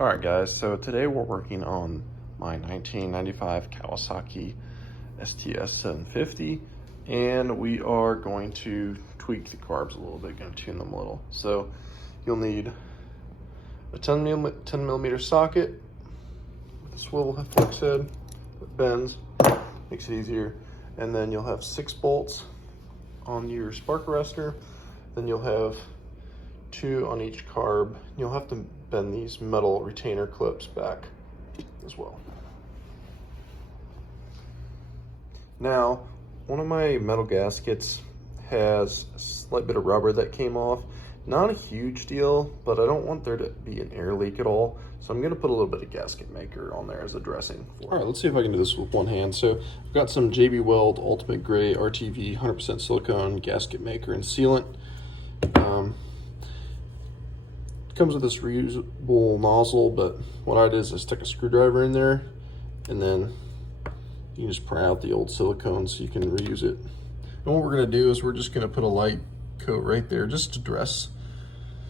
All right, guys, so today we're working on my 1995 Kawasaki STS 750, and we are going to tweak the carbs a little bit, going to tune them a little. So you'll need a 10 millimeter socket with a swivel flex head that bends, makes it easier, and then you'll have 6 bolts on your spark arrestor. Then you'll have 2 on each carb. You'll have to bend these metal retainer clips back as well. Now, one of my metal gaskets has a slight bit of rubber that came off. Not a huge deal, but I don't want there to be an air leak at all. So I'm gonna put a little bit of gasket maker on there as a dressing. All right, let's see if I can do this with one hand. So I've got some JB Weld Ultimate Gray RTV 100% silicone gasket maker and sealant. It comes with this reusable nozzle, but what I did is I stuck a screwdriver in there, and then you can just pry out the old silicone so you can reuse it. And what we're gonna do is we're just gonna put a light coat right there just to dress.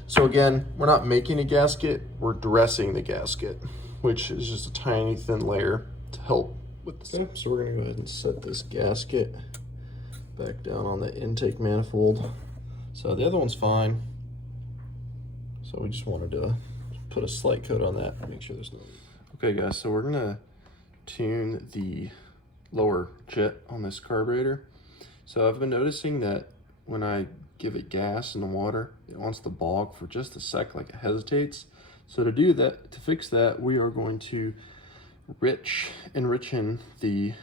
So again, we're not making a gasket, we're dressing the gasket, which is just a tiny thin layer to help with the step. So we're gonna go ahead and set this gasket back down on the intake manifold. So the other one's fine. So we just wanted to put a slight coat on that, make sure there's no. Okay guys, so we're gonna tune the lower jet on this carburetor. So I've been noticing that when I give it gas in the water, it wants to bog for just a sec, like it hesitates. So to do that, to fix that, we are going to enrich in the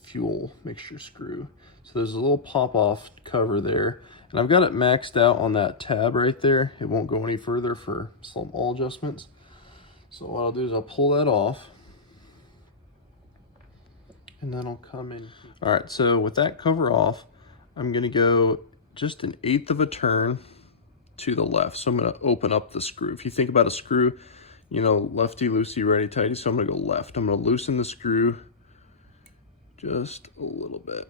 fuel mixture screw. So there's a little pop-off cover there, and I've got it maxed out on that tab right there. It won't go any further for small adjustments. So what I'll do is I'll pull that off, and then I'll come in. All right, so with that cover off, I'm gonna go just 1/8 of a turn to the left. So I'm gonna open up the screw. If you think about a screw, you know, lefty, loosey, righty, tighty. So I'm gonna go left. I'm gonna loosen the screw just a little bit.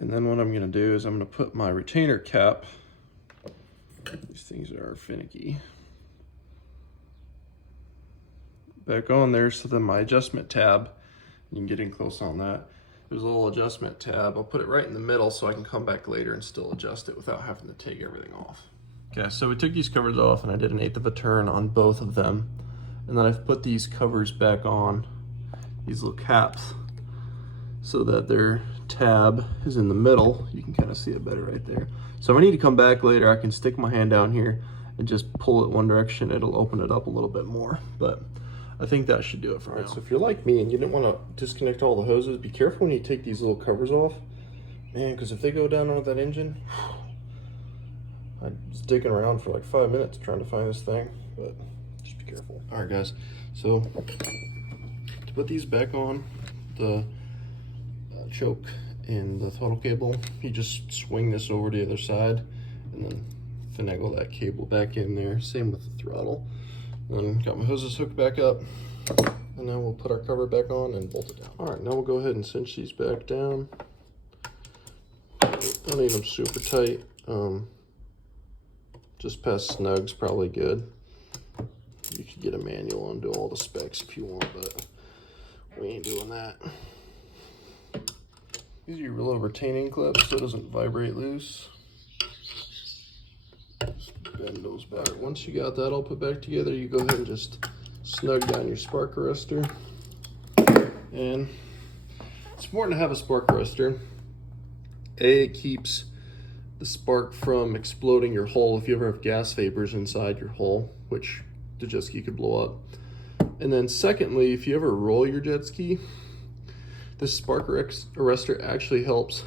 And then what I'm gonna do is I'm gonna put my retainer cap, these things are finicky, back on there, so then my adjustment tab, you can get in close on that. There's a little adjustment tab. I'll put it right in the middle so I can come back later and still adjust it without having to take everything off. Okay, so we took these covers off and I did 1/8 of a turn on both of them. And then I've put these covers back on, these little caps, so that their tab is in the middle. You can kind of see it better right there. So if I need to come back later, I can stick my hand down here and just pull it one direction. It'll open it up a little bit more, but I think that should do it for now. So if you're like me and you didn't want to disconnect all the hoses, be careful when you take these little covers off, man, because if they go down on that engine, I was digging around for like 5 minutes trying to find this thing, but just be careful. All right, guys, so to put these back on the choke and the throttle cable, you just swing this over to the other side and then finagle that cable back in there. Same with the throttle. Then got my hoses hooked back up, and then we'll put our cover back on and bolt it down. All right, now we'll go ahead and cinch these back down. Don't need them super tight. Just past snug's probably good. You could get a manual and do all the specs if you want, but we ain't doing that. These are your little retaining clips so it doesn't vibrate loose. Just bend those back. Once you got that all put back together, you go ahead and just snug down your spark arrestor. And it's important to have a spark arrestor. It keeps the spark from exploding your hull if you ever have gas vapors inside your hull, which the jet ski could blow up. And then secondly, if you ever roll your jet ski, this spark arrestor actually helps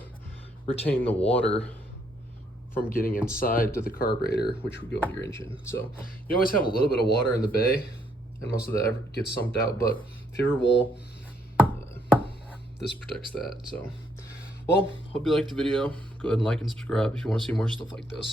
retain the water from getting inside to the carburetor, which would go in your engine. So you always have a little bit of water in the bay, and most of that ever gets sumped out, but if you ever roll, this protects that. So, well, hope you liked the video. Go ahead and like and subscribe if you want to see more stuff like this.